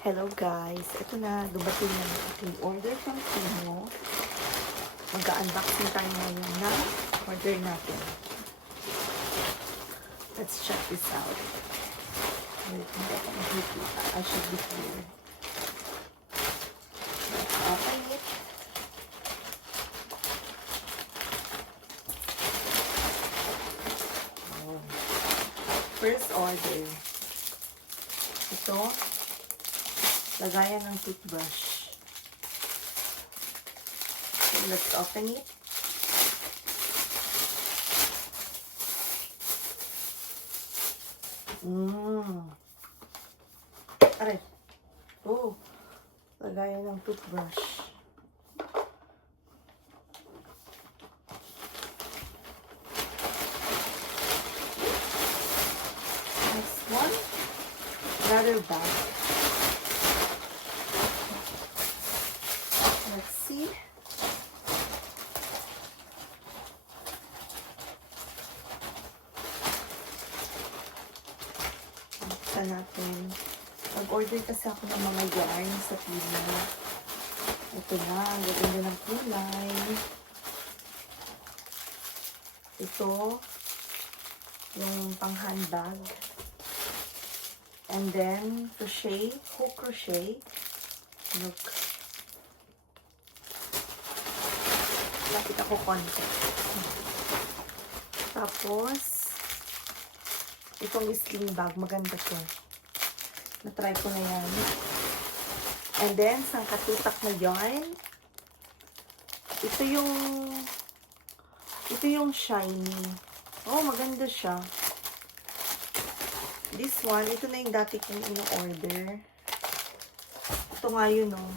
Hello guys, ito na, dumating na ang aking order from Timo. Mag-unboxing tayo ngayon na order natin. Let's check this out. Wait, hindi ako makikita. I should be clear. Let's open it. Oh. First order. Ito, lagayan ng toothbrush. So, let's open it. Mmm. Aray. Oh. Lagayan ng toothbrush. Next one. Another bag. Let's see. Buksan natin. Nag-order kasi ako ng mga yarn sa Pino. Ito na, ang ganda ng kulay. Ito, yung pang handbag. And then, crochet, hook crochet. Look. Lapit ako konti. Tapos, itong sling bag, maganda to. Na-try ko na yan. And then, sangkatutak na yarn. Ito yung, ito yung shiny. Oh, maganda siya. This one, ito na yung dati kong ino-order. Ito nga yun, oh.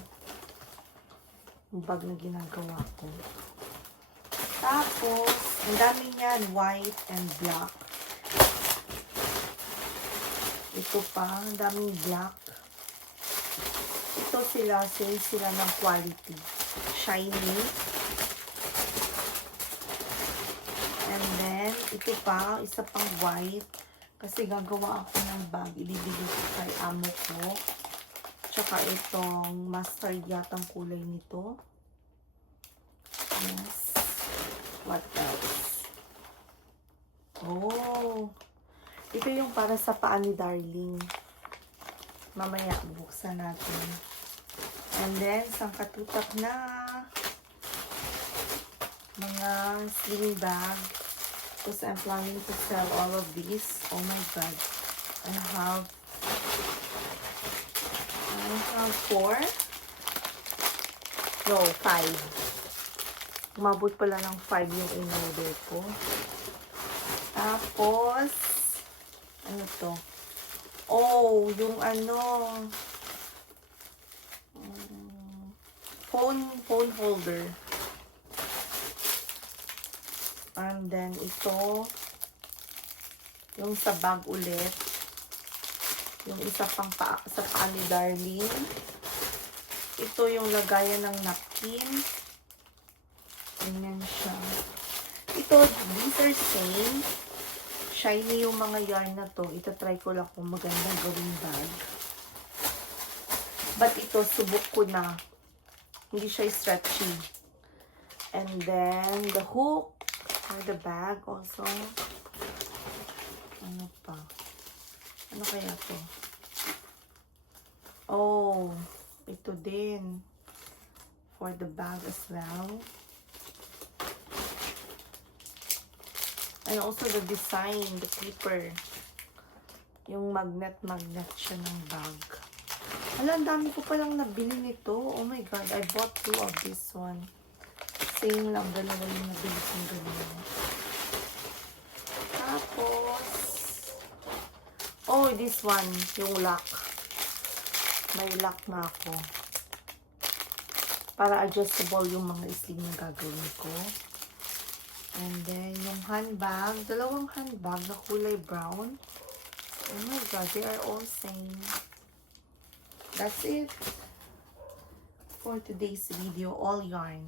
Yung bag na ginagawa ko. Tapos, ang dami niyan, white and black. Ito pa, ang daming black. Ito sila, same sila ng quality. Shiny. And then, ito pa, isa pang white. Kasi gagawa ako ng bag. Ibibigay ko kay amo ko. Tsaka itong mustard yatang kulay nito. What else? Oh. Ito yung para sa paa ni Darling. Mamaya, buksan natin. And then, sangkatutak na mga sling bag. Because I'm planning to sell all of these. Oh my God. I have I have four. No, five. Umabot pala ng five yung in-order ko. Tapos, ano to? Oh, yung ano, mm, phone, phone holder. And then, ito, yung sa bag ulit. Yung isa pang pa, sa paa ni Darling. Ito yung lagayan ng napkin. Ganyan siya. Ito, these are same. Shiny yung mga yarn na to. Ito try ko lang kung magandang gawing bag. But ito, subok ko na. Hindi siya stretchy. And then, the hook for the bag also. Ano pa? Ano kaya to? Oh, ito din. For the bag as well. And also the design, the clipper. Yung magnet-magnet siya ng bag. Ang dami ko palang nabili nito. Oh my God, I bought two of this one. Same lang, dalawa yung nabili kong ganyan. Tapos, oh, this one, yung lock. May lock na ako. Para adjustable yung mga sling na gagawin ko. And then, yung handbag, dalawang handbag na kulay brown. Oh my God, they are all same. That's it for today's video, all yarn.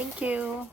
Thank you.